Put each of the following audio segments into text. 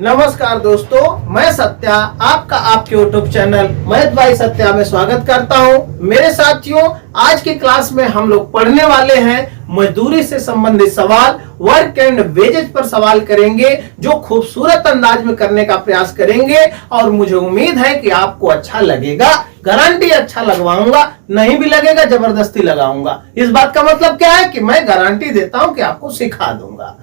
नमस्कार दोस्तों, मैं सत्या आपका आपके यूट्यूब चैनल महेश भाई सत्या में स्वागत करता हूं। मेरे साथियों, आज की क्लास में हम लोग पढ़ने वाले हैं मजदूरी से संबंधित सवाल, वर्क एंड वेजेज पर सवाल करेंगे जो खूबसूरत अंदाज में करने का प्रयास करेंगे और मुझे उम्मीद है कि आपको अच्छा लगेगा। गारंटी अच्छा लगवाऊंगा, नहीं भी लगेगा जबरदस्ती लगाऊंगा। इस बात का मतलब क्या है कि मैं गारंटी देता हूं कि आपको सिखा दूंगा।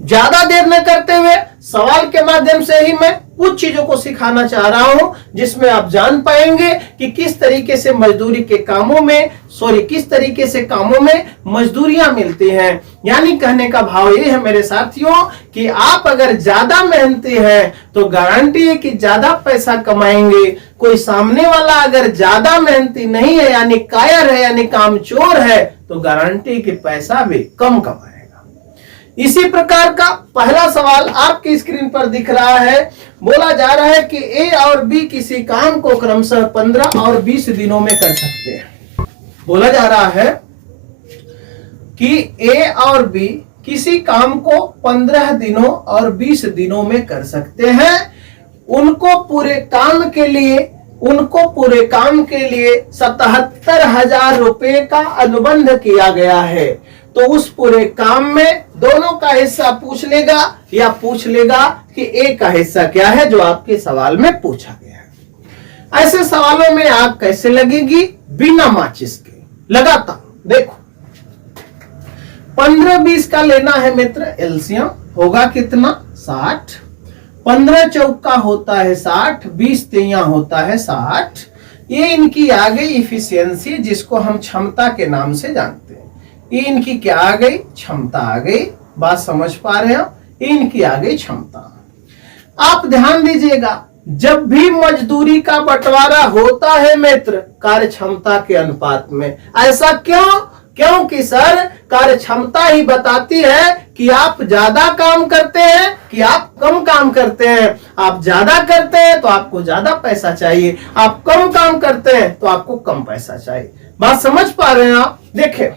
ज्यादा देर न करते हुए सवाल के माध्यम से ही मैं कुछ चीजों को सिखाना चाह रहा हूं जिसमें आप जान पाएंगे कि किस तरीके से मजदूरी के कामों में किस तरीके से कामों में मजदूरियां मिलती हैं। यानी कहने का भाव ये है मेरे साथियों कि आप अगर ज्यादा मेहनती हैं तो गारंटी है कि ज्यादा पैसा कमाएंगे। कोई सामने वाला अगर ज्यादा मेहनती नहीं है यानी कायर है यानी कामचोर है तो गारंटी कि पैसा भी कम कमाएगा। इसी प्रकार का पहला सवाल आपकी स्क्रीन पर दिख रहा है। बोला जा रहा है कि ए और बी किसी काम को क्रमशः 15 और 20 दिनों में कर सकते हैं। बोला जा रहा है कि ए और बी किसी काम को 15 दिनों और 20 दिनों में कर सकते हैं। उनको पूरे काम के लिए 77,000 रुपए का अनुबंध किया गया है। तो उस पूरे काम में दोनों का हिस्सा पूछ लेगा या पूछ लेगा कि ए का हिस्सा क्या है जो आपके सवाल में पूछा गया है। ऐसे सवालों में आग कैसे लगेगी? बिना माचिस के लगाता हूं। देखो 15-20 का लेना है मित्र, एलसीएम होगा कितना? 60। 15 चौका होता है 60, 20 तिया होता है 60। ये इनकी आ गई इफिशियंसी जिसको हम क्षमता के नाम से जानते हैं। ये इनकी क्या आ गई? क्षमता आ गई। बात समझ पा रहे हैं? इनकी आ गई क्षमता। आप ध्यान दीजिएगा, जब भी मजदूरी का बंटवारा होता है मित्र कार्य क्षमता के अनुपात में। ऐसा क्यों? क्योंकि सर कार्य क्षमता ही बताती है कि आप ज्यादा काम करते हैं कि आप कम काम करते हैं। आप ज्यादा करते हैं तो आपको ज्यादा पैसा चाहिए, आप कम काम करते हैं तो आपको कम पैसा चाहिए। बात समझ पा रहे हैं आप? देखें,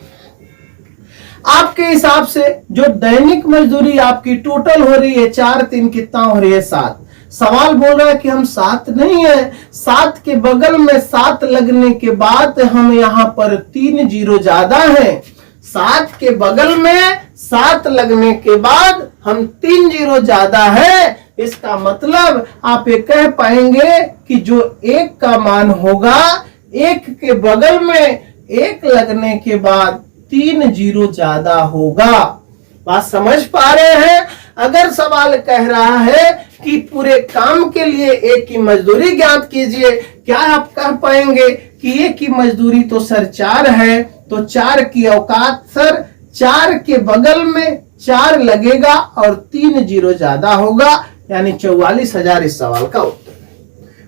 आपके हिसाब से जो दैनिक मजदूरी आपकी टोटल हो रही है 4-3 कितना हो रही है? 7। सवाल बोल रहा है कि हम 7 नहीं है, 7 के बगल में 7 लगने के बाद हम यहाँ पर 3 जीरो ज्यादा हैं। 7 के बगल में 7 लगने के बाद हम 3 जीरो ज्यादा है। इसका मतलब आप ये कह पाएंगे कि जो 1 का मान होगा 1 के बगल में 1 लगने के बाद 3 जीरो ज्यादा होगा। बात समझ पा रहे हैं? अगर सवाल कह रहा है कि पूरे काम के लिए एक की मजदूरी ज्ञात कीजिए, क्या आप कह पाएंगे कि एक की मजदूरी तो सर 4 है, तो 4 की औकात सर 4 के बगल में 4 लगेगा और 3 जीरो ज्यादा होगा, यानी 44,000 इस सवाल का उत्तर।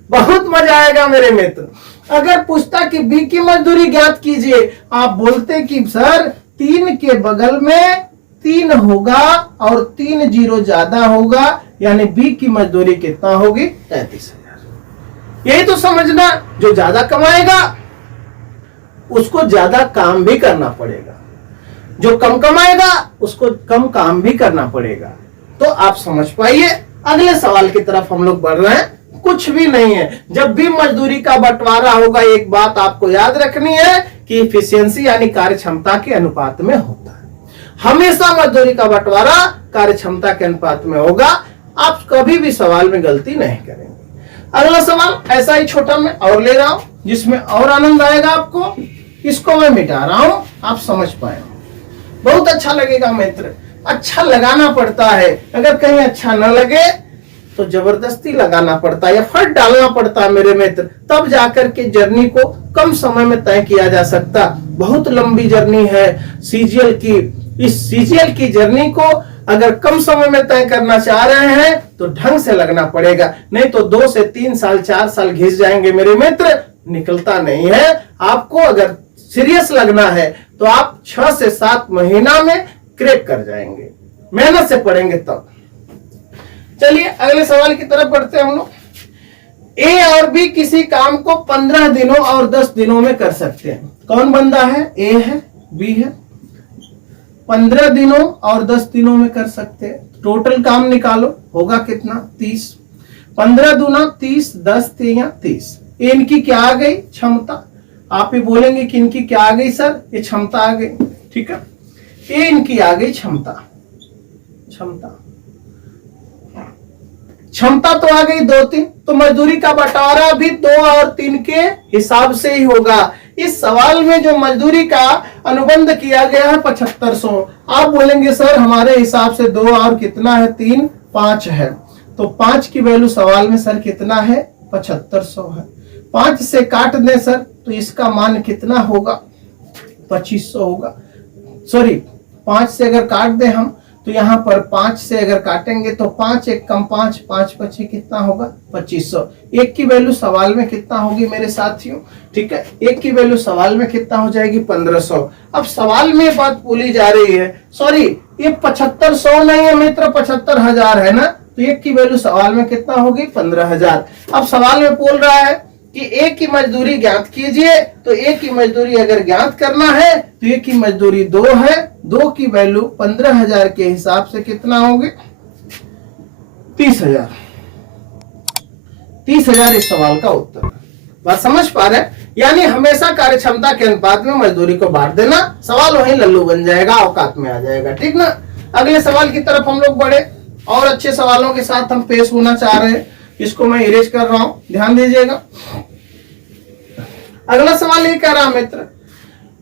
बहुत मजा आएगा मेरे मित्र। अगर पूछता कि बी की मजदूरी ज्ञात कीजिए, आप बोलते कि सर 3 के बगल में 3 होगा और 3 जीरो ज्यादा होगा, यानी बी की मजदूरी कितना होगी? 33,000। यही तो समझना, जो ज्यादा कमाएगा उसको ज्यादा काम भी करना पड़ेगा, जो कम कमाएगा उसको कम काम भी करना पड़ेगा। तो आप समझ पाइए। अगले सवाल की तरफ हम लोग बढ़ रहे हैं। कुछ भी नहीं है, जब भी मजदूरी का बंटवारा होगा एक बात आपको याद रखनी है कि इफिशियंसी यानी कार्य क्षमता के अनुपात में होता है। हमेशा मजदूरी का बंटवारा कार्य क्षमता के अनुपात में होगा। आप कभी भी सवाल में गलती नहीं करेंगे। अगला सवाल ऐसा ही छोटा मैं और ले रहा हूं जिसमें और आनंद आएगा आपको। इसको मैं मिटा रहा हूं, आप समझ पाए, बहुत अच्छा लगेगा मित्र। अच्छा लगाना पड़ता है, अगर कहीं अच्छा न लगे तो जबरदस्ती लगाना पड़ता है, एफर्ट डालना पड़ता है मेरे मित्र, तब जाकर के जर्नी को कम समय में तय किया जा सकता। बहुत लंबी जर्नी है सीजीएल की। इस सीजीएल की जर्नी को अगर कम समय में तय करना चाह रहे हैं तो ढंग से लगना पड़ेगा, नहीं तो 2 से 3 साल 4 साल घिस जाएंगे मेरे मित्र, निकलता नहीं है। आपको अगर सीरियस लगना है तो आप 6 से 7 महीना में क्रैक कर जाएंगे, मेहनत से पढ़ेंगे तब। चलिए अगले सवाल की तरफ बढ़ते हैं हम लोग। ए और बी किसी काम को 15 दिनों और 10 दिनों में कर सकते हैं। कौन बंदा है? ए है, बी है। 15 दिनों और 10 दिनों में कर सकते हैं। टोटल काम निकालो, होगा कितना 30। 15 दूना 30, 10 तिया 30। ये इनकी क्या आ गई क्षमता। आप ही बोलेंगे कि इनकी क्या आ गई सर, ये क्षमता आ गई। ठीक है, ये इनकी आ गई क्षमता। क्षमता तो आ गई 2-3। तो मजदूरी का बंटवारा भी 2 और 3 के हिसाब से ही होगा। इस सवाल में जो मजदूरी का अनुबंध किया गया है 7500। आप बोलेंगे सर हमारे हिसाब से 2 और कितना है 3, 5 है। तो 5 की वैल्यू सवाल में सर कितना है 7500 है। 5 से काट दें सर तो इसका मान कितना होगा 2500 होगा। सॉरी 5 से अगर काट दें हम तो यहाँ पर 5 से अगर काटेंगे तो 5 एक कम 5, 5 25 कितना होगा 2500। एक की वैल्यू सवाल में कितना होगी मेरे साथियों। ठीक है, एक की वैल्यू सवाल में कितना हो जाएगी 1500। अब सवाल में बात बोली जा रही है, सॉरी ये 7500 नहीं है मित्र 75000 है ना। तो एक की वैल्यू सवाल में कितना होगी 15000। अब सवाल में बोल रहा है कि एक की मजदूरी ज्ञात कीजिए। तो एक की मजदूरी अगर ज्ञात करना है तो एक की मजदूरी 2 है। 2 की वैल्यू 15000 के हिसाब से कितना होगी 30000। 30000 इस सवाल का उत्तर। बात समझ पा रहे हैं। यानी हमेशा कार्यक्षमता के अनुपात में मजदूरी को बांट देना, सवाल वहीं लल्लू बन जाएगा, औकात में आ जाएगा। ठीक ना। अगले सवाल की तरफ हम लोग बढ़े और अच्छे सवालों के साथ हम पेश होना चाह रहे हैं। इसको मैं इरेज कर रहा हूं, ध्यान दीजिएगा। अगला सवाल ये कह रहा मित्र,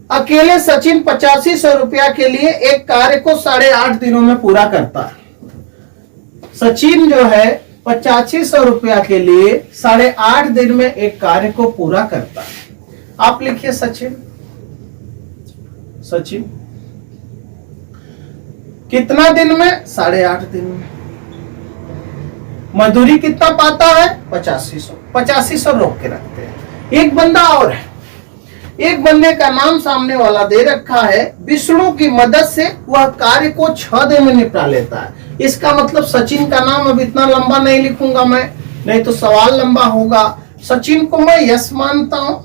अकेले सचिन 8500 रुपया के लिए एक कार्य को 8.5 दिनों में पूरा करता है। सचिन जो है 8500 रुपया के लिए 8.5 दिन में एक कार्य को पूरा करता है। आप लिखिए सचिन कितना दिन में 8.5 दिन में। मजदूरी कितना पाता है 8500। 8500 रोक के रखते हैं। एक बंदा और है, एक बंदे का नाम सामने वाला दे रखा है, विष्णु की मदद से वह कार्य को 6 दिन में निपटा लेता है। इसका मतलब सचिन का नाम अब इतना लंबा नहीं लिखूंगा मैं, नहीं तो सवाल लंबा होगा। सचिन को मैं यस मानता हूं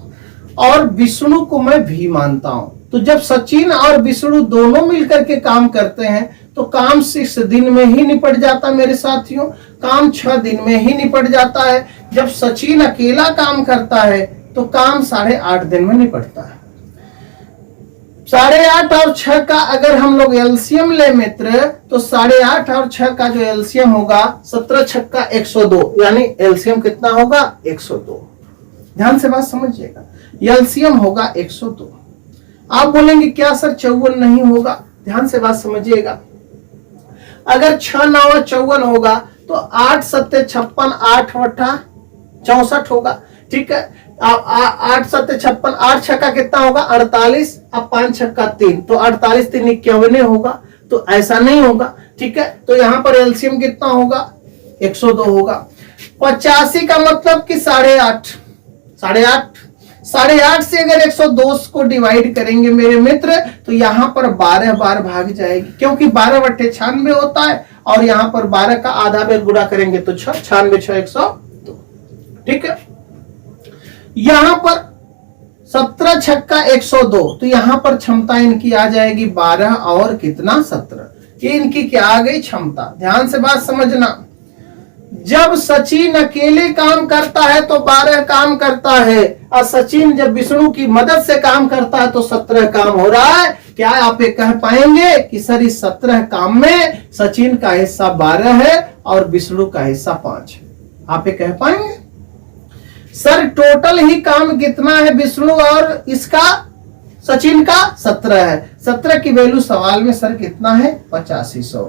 और विष्णु को मैं भी मानता हूं। तो जब सचिन और विष्णु दोनों मिलकर के काम करते हैं तो काम 6 दिन में ही निपट जाता मेरे साथियों। काम 6 दिन में ही निपट जाता है। जब सचिन अकेला काम करता है तो काम 8.5 दिन में निपटता है। 8.5 और 6 का अगर हम लोग एलसीएम ले मित्र तो 8.5 और 6 का जो एलसीएम होगा 17 छक्का 102, यानी एलसीएम कितना होगा 102। ध्यान से बात समझिएगा, एलसीएम होगा 102। आप बोलेंगे क्या सर 54 नहीं होगा। ध्यान से बात समझिएगा, अगर 6 9 54 होगा तो 8 7 56, 8 8 64 होगा। ठीक है, 8 7 56, 8 छक्का कितना होगा 48, अब 5 छक्का 3, तो 48 3 51 होगा। तो ऐसा नहीं होगा। ठीक है, तो यहां पर एलसीएम कितना होगा 102 होगा। 85 का मतलब कि 8.5 से अगर 102 को डिवाइड करेंगे मेरे मित्र तो यहां पर 12 बार भाग जाएगी, क्योंकि 12 बट्टे 96 होता है और यहां पर 12 का आधा बेर गुणा करेंगे तो 96 6 102। ठीक है, यहां पर 17 छक्का 102, तो यहां पर क्षमता इनकी आ जाएगी 12 और कितना 17। ये इनकी क्या आ गई क्षमता। ध्यान से बात समझना, जब सचिन अकेले काम करता है तो 12 काम करता है और सचिन जब विष्णु की मदद से काम करता है तो 17 काम हो रहा है। क्या आप ये कह पाएंगे कि सर इस 17 काम में सचिन का हिस्सा 12 है और विष्णु का हिस्सा 5 है। आप ये कह पाएंगे सर टोटल ही काम कितना है विष्णु और इसका सचिन का 17 है। 17 की वैल्यू सवाल में सर कितना है 8500।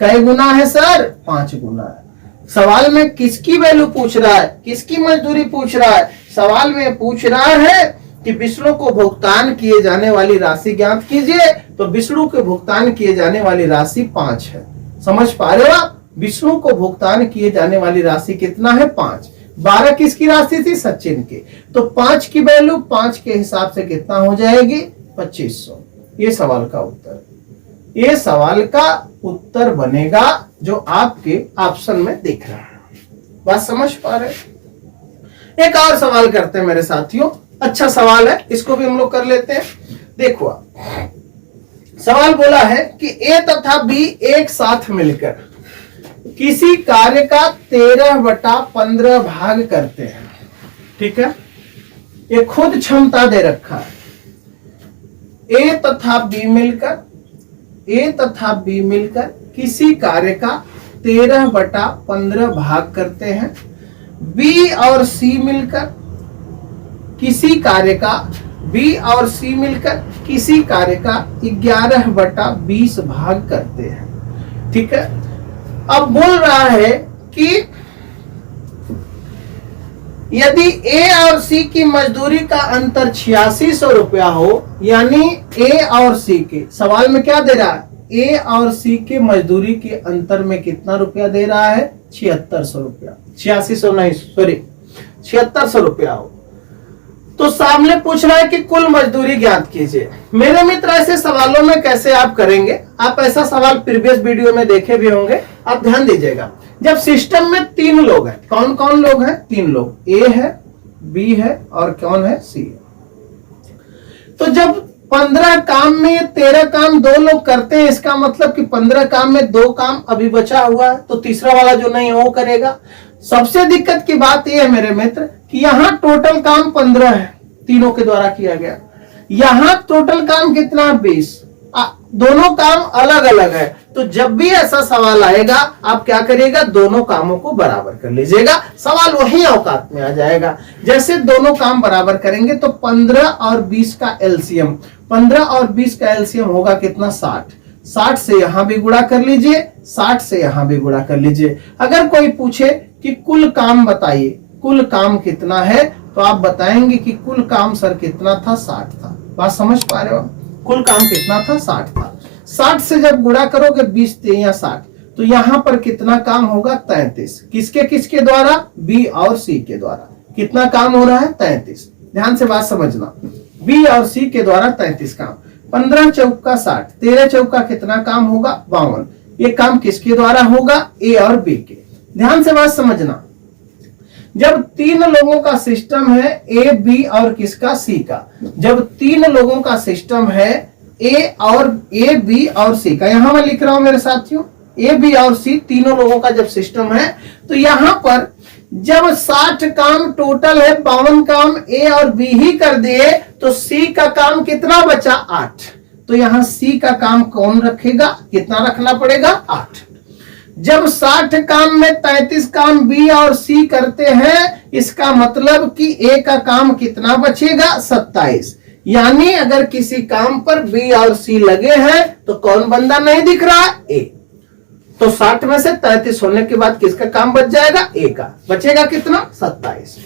कई गुना है सर 5 गुना है। सवाल में किसकी वैल्यू पूछ रहा है, किसकी मजदूरी पूछ रहा है। सवाल में पूछ रहा है कि विष्णु को भुगतान किए जाने वाली राशि ज्ञात कीजिए। तो विष्णु को भुगतान किए जाने वाली राशि 5 है। समझ पा रहे हो आप, विष्णु को भुगतान किए जाने वाली राशि कितना है 5। 12 किसकी राशि थी सचिन की, तो 5 की वैल्यू 5 के हिसाब से कितना हो जाएगी 2500। ये सवाल का उत्तर, ये सवाल का उत्तर बनेगा जो आपके ऑप्शन में दिख रहा है। बात समझ पा रहे। एक और सवाल करते हैं मेरे साथियों, अच्छा सवाल है, इसको भी हम लोग कर लेते हैं। देखो सवाल बोला है कि ए तथा बी एक साथ मिलकर किसी कार्य का 13/15 भाग करते हैं। ठीक है, ये खुद क्षमता दे रखा है। ए तथा बी मिलकर किसी कार्य का 13/15 भाग करते हैं। बी और सी मिलकर किसी कार्य का 11/20 भाग करते हैं। ठीक है, अब बोल रहा है कि यदि ए और सी की मजदूरी का अंतर 8600 रुपया हो, यानी ए और सी के, सवाल में क्या दे रहा है, ए और सी के मजदूरी के अंतर में कितना रुपया दे रहा है, 7600 रुपया, 8600 नहीं, सॉरी 7600 रुपया हो, तो सामने पूछ रहा है कि कुल मजदूरी ज्ञात कीजिए। मेरे मित्र, ऐसे सवालों में कैसे आप करेंगे, आप ऐसा सवाल प्रीवियस वीडियो में देखे भी होंगे, आप ध्यान दीजिएगा। जब सिस्टम में 3 लोग हैं, कौन कौन लोग हैं, 3 लोग, ए है, बी है और कौन है, सी है। तो जब 15 काम में 13 काम 2 लोग करते हैं, इसका मतलब कि 15 काम में 2 काम अभी बचा हुआ है, तो तीसरा वाला जो नहीं वो करेगा। सबसे दिक्कत की बात यह है मेरे मित्र कि यहाँ टोटल काम 15 है, तीनों के द्वारा किया गया। यहाँ टोटल काम कितना, 20। दोनों काम अलग अलग है, तो जब भी ऐसा सवाल आएगा आप क्या करिएगा, दोनों कामों को बराबर कर लीजिएगा, सवाल वही औकात में आ जाएगा। जैसे दोनों काम बराबर करेंगे तो 15 और 20 का एलसीएम, 15 और 20 का एलसीएम होगा कितना, 60। 60 से यहां भी गुणा कर लीजिए, 60 से यहां भी गुणा कर लीजिए। अगर कोई पूछे कि कुल काम बताइए, कुल काम कितना है, तो आप बताएंगे कि कुल काम सर कितना था, 60 था। बात समझ पा रहे हो, कुल काम कितना था, 60 था। 60 से जब गुणा करोगे 20 3 60, तो यहां पर कितना काम होगा, 33। किसके किसके द्वारा, बी और सी के द्वारा। कितना काम हो रहा है, 33। ध्यान से बात समझना, बी और सी के द्वारा 33 काम। 15 चौका 60, 13 चौका कितना काम होगा, 52। ये काम किसके द्वारा होगा, ए और बी के। ध्यान से बात समझना, जब 3 लोगों का सिस्टम है, ए बी और किसका, सी का, जब 3 लोगों का सिस्टम है, ए बी और सी का, यहां मैं लिख रहा हूं मेरे साथियों, ए बी और सी तीनों लोगों का जब सिस्टम है, तो यहां पर जब 60 काम टोटल है, 52 काम ए और बी ही कर दिए, तो सी का काम कितना बचा, 8। तो यहां सी का काम कौन रखेगा, कितना रखना पड़ेगा, 8। जब 60 काम में 33 काम बी और सी करते हैं, इसका मतलब कि ए का काम कितना बचेगा, 27। यानी अगर किसी काम पर बी और सी लगे हैं तो कौन बंदा नहीं दिख रहा है, ए। तो 60 में से 33 होने के बाद किसका काम बच जाएगा, ए का। बचेगा कितना, 27।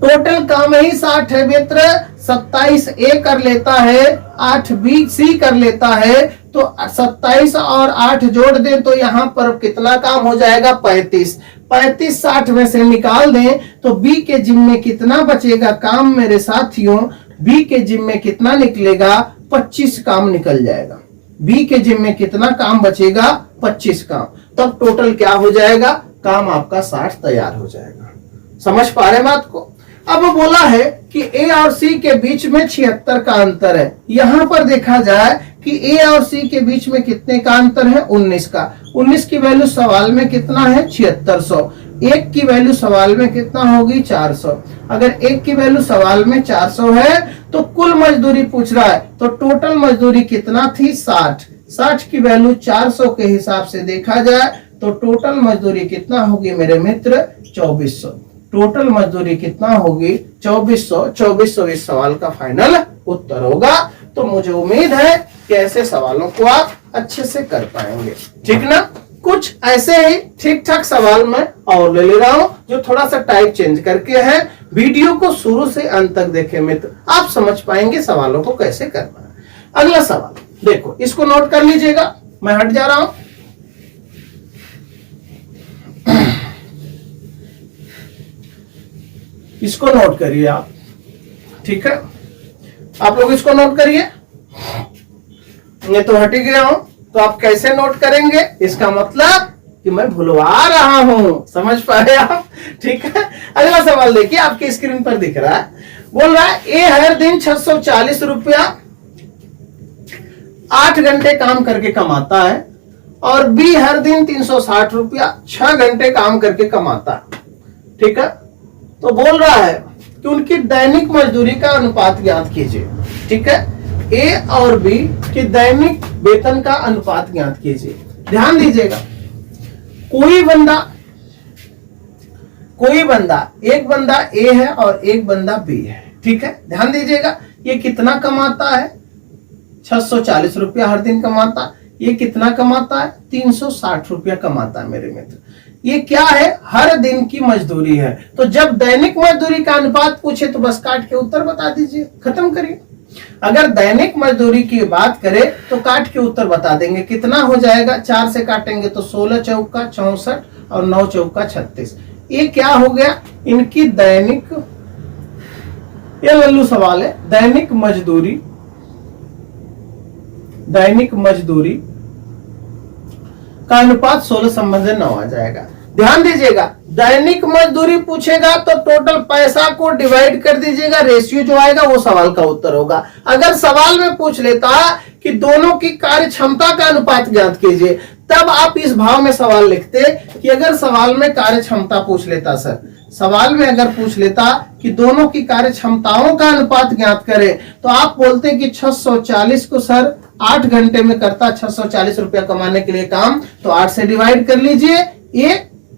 टोटल काम ही 60 है मित्र, 27 ए कर लेता है, 8 बी सी कर लेता है, तो 27 और 8 जोड़ दें तो यहां पर कितना काम हो जाएगा, 35। 35 60 में से निकाल दें तो बी के जिम्मे कितना बचेगा काम मेरे साथियों, बी के जिम्मे कितना निकलेगा, 25 काम निकल जाएगा। बी के जिम्मे कितना काम बचेगा, 25 काम। तब टोटल क्या हो जाएगा, काम आपका 60 तैयार हो जाएगा। समझ पा रहे बात को। अब बोला है कि ए और सी के बीच में 76 का अंतर है। यहां पर देखा जाए कि ए और सी के बीच में कितने का अंतर है, 19 का। 19 की वैल्यू सवाल में कितना है, 7600। एक की वैल्यू सवाल में कितना होगी, 400। अगर एक की वैल्यू सवाल में 400 है तो कुल मजदूरी पूछ रहा है, तो टोटल मजदूरी कितना थी, 60। 60 की वैल्यू 400 के हिसाब से देखा जाए तो टोटल मजदूरी कितना होगी मेरे मित्र, 2400। टोटल मजदूरी कितना होगी, 2400। 2400 इस सवाल का फाइनल उत्तर होगा। तो मुझे उम्मीद है कि ऐसे सवालों को आप अच्छे से कर पाएंगे, ठीक ना। कुछ ऐसे ही ठीक ठाक सवाल मैं और ले रहा हूं जो थोड़ा सा टाइप चेंज करके है। वीडियो को शुरू से अंत तक देखें मित्र, आप समझ पाएंगे सवालों को कैसे करना है। अगला सवाल देखो, इसको नोट कर लीजिएगा, मैं हट जा रहा हूं। इसको नोट करिए आप, ठीक है। आप लोग इसको नोट करिए, मैं तो हट ही गया हूं, तो आप कैसे नोट करेंगे, इसका मतलब कि मैं भुलवा रहा हूं। समझ पाए आप, ठीक है। अगला सवाल देखिए, आपकी स्क्रीन पर दिख रहा है। बोल रहा है ए हर दिन 640 रुपया 8 घंटे काम करके कमाता है और बी हर दिन 360 रुपया 6 घंटे काम करके कमाता है। ठीक है, तो बोल रहा है कि उनकी दैनिक मजदूरी का अनुपात ज्ञात कीजिए। ठीक है, ए और बी की दैनिक वेतन का अनुपात ज्ञात कीजिए। ध्यान दीजिएगा, कोई बंदा एक बंदा ए है और एक बंदा बी है। ठीक है, ध्यान दीजिएगा, ये कितना कमाता है? 640 रुपया हर दिन कमाता। ये कितना कमाता है? 360 रुपया कमाता है मेरे मित्र। ये क्या है? हर दिन की मजदूरी है। तो जब दैनिक मजदूरी का अनुपात पूछे तो बस काट के उत्तर बता दीजिए, खत्म करिए। अगर दैनिक मजदूरी की बात करें तो काट के उत्तर बता देंगे। कितना हो जाएगा? 4 से काटेंगे तो 16 चौका 64 और 9 चौका 36। ये क्या हो गया? इनकी दैनिक, ये लल्लू सवाल है, दैनिक मजदूरी का अनुपात 16 संबंध 9 आ जाएगा। ध्यान दीजिएगा, दैनिक मजदूरी पूछेगा तो टोटल पैसा को डिवाइड कर दीजिएगा, रेशियो जो आएगा वो सवाल का उत्तर होगा। अगर सवाल में पूछ लेता कि दोनों की कार्य क्षमता का अनुपात ज्ञात कीजिए, तब आप इस भाव में सवाल लिखते कि अगर सवाल में कार्य क्षमता पूछ लेता, सवाल में अगर पूछ लेता कि दोनों की कार्य क्षमताओं का अनुपात ज्ञात करें, तो आप बोलते कि 640 को सर 8 घंटे में करता 640 रुपया कमाने के लिए काम, तो 8 से डिवाइड कर लीजिए। ए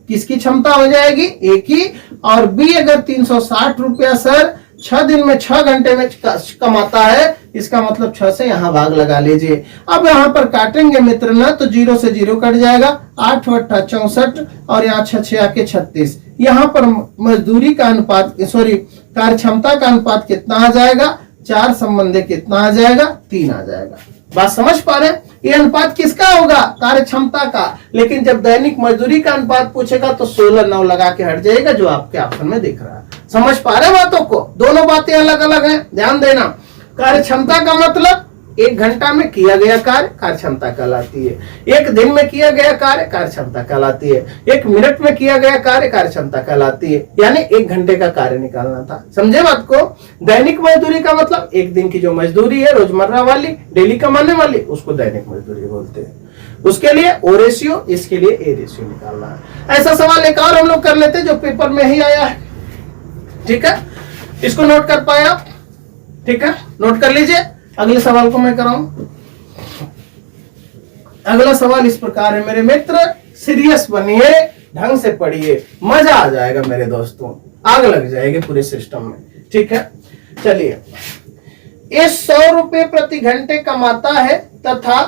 किसकी क्षमता हो जाएगी? ए की। और बी अगर 360 रुपया सर 6 दिन में 6 घंटे में कमाता है, इसका मतलब 6 से यहां भाग लगा लीजिए। अब यहां पर काटेंगे मित्र ना, तो 0 से 0 कट जाएगा, 8 × 64 और यहाँ 6 आके 36। यहाँ पर मजदूरी का अनुपात, सॉरी कार्य क्षमता का अनुपात कितना आ जाएगा? 4 संबंधी कितना आ जाएगा? 3 आ जाएगा। बात समझ पा रहे हैं? ये अनुपात किसका होगा? कार्य क्षमता का। लेकिन जब दैनिक मजदूरी का अनुपात पूछेगा तो 16 9 लगा के हट जाएगा, जो आपके ऑप्शन में दिख रहा है। समझ पा रहे बातों को? दोनों बातें अलग अलग हैं, ध्यान देना। कार्य क्षमता का मतलब 1 घंटा में किया गया कार्य कार्य क्षमता कहलाती है। 1 दिन में किया गया कार्य कार्य क्षमता कहलाती है। 1 मिनट में किया गया कार्य कार्य क्षमता कहलाती है। यानी 1 घंटे का कार्य निकालना था। समझे बात को? दैनिक मजदूरी का मतलब 1 दिन की जो मजदूरी है, रोजमर्रा वाली, डेली कमाने वाली, उसको दैनिक मजदूरी बोलते हैं। उसके लिए ओ रेशियो, इसके लिए ए रेशियो निकालना है। ऐसा सवाल एक और हम लोग कर लेते हैं जो पेपर में ही आया है। ठीक है, इसको नोट कर पाए आप? ठीक है, नोट कर लीजिए। अगले सवाल को मैं कराऊं। अगला सवाल इस प्रकार है मेरे मित्र, सीरियस बनिए, ढंग से पढ़िए, मजा आ जाएगा मेरे दोस्तों, आग लग जाएगी पूरे सिस्टम में। ठीक है, चलिए। ये 100 रुपए प्रति घंटे कमाता है तथा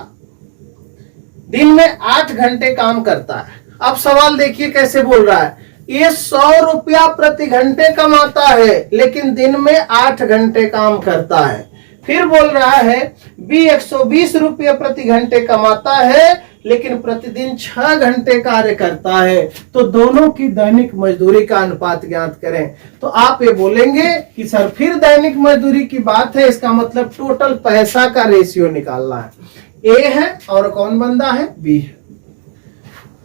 दिन में 8 घंटे काम करता है। अब सवाल देखिए कैसे बोल रहा है। ये 100 रुपया प्रति घंटे कमाता है लेकिन दिन में 8 घंटे काम करता है। फिर बोल रहा है बी 120 रुपये प्रति घंटे कमाता है लेकिन प्रतिदिन 6 घंटे कार्य करता है। तो दोनों की दैनिक मजदूरी का अनुपात ज्ञात करें। तो आप ये बोलेंगे कि सर फिर दैनिक मजदूरी की बात है, इसका मतलब टोटल पैसा का रेशियो निकालना है। ए है और कौन बंदा है? बी है।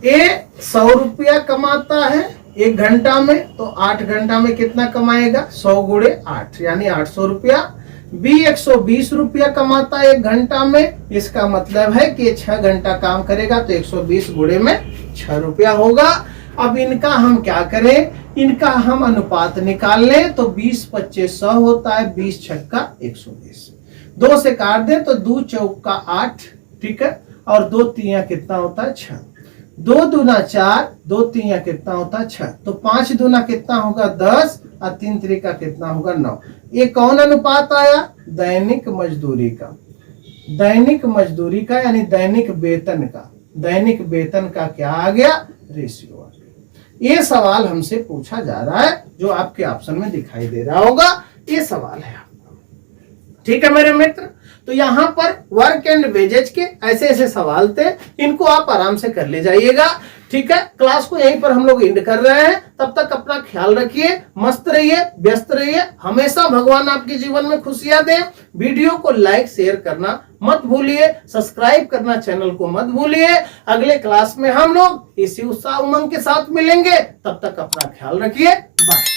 ए 100 रुपया कमाता है 1 घंटा में, तो 8 घंटा में कितना कमाएगा? 100 × 8 यानी 800 रुपया। बी 120 रुपया कमाता है 1 घंटा में, इसका मतलब है कि 6 घंटा काम करेगा तो 120 गुणे में 6 रुपया होगा। अब इनका हम क्या करें? इनका हम अनुपात निकाल लें तो 20 × 25 100 होता है, 20 × 6 120। 2 से काट दे तो 2 × 8, ठीक है, और 2 × 3 कितना होता है? 6। 2 दूना 4, 2 3 कितना होता है? 6। तो 5 दूना कितना होगा? 10 और 3 3 कितना होगा? 9। ये कौन अनुपात आया? दैनिक मजदूरी का। दैनिक मजदूरी का यानी दैनिक वेतन का। दैनिक वेतन का क्या आ गया? रेशियो आ गया। ये सवाल हमसे पूछा जा रहा है, जो आपके ऑप्शन में दिखाई दे रहा होगा। ये सवाल है आपका। ठीक है मेरे मित्र, तो यहाँ पर वर्क एंड वेजेज के ऐसे ऐसे सवाल थे, इनको आप आराम से कर ले जाइएगा। ठीक है, क्लास को यहीं पर हम लोग एंड कर रहे हैं। तब तक अपना ख्याल रखिए, मस्त रहिए, व्यस्त रहिए। हमेशा भगवान आपके जीवन में खुशियां दें। वीडियो को लाइक शेयर करना मत भूलिए, सब्सक्राइब करना चैनल को मत भूलिए। अगले क्लास में हम लोग इसी उत्साह उमंग के साथ मिलेंगे। तब तक अपना ख्याल रखिए। बाय।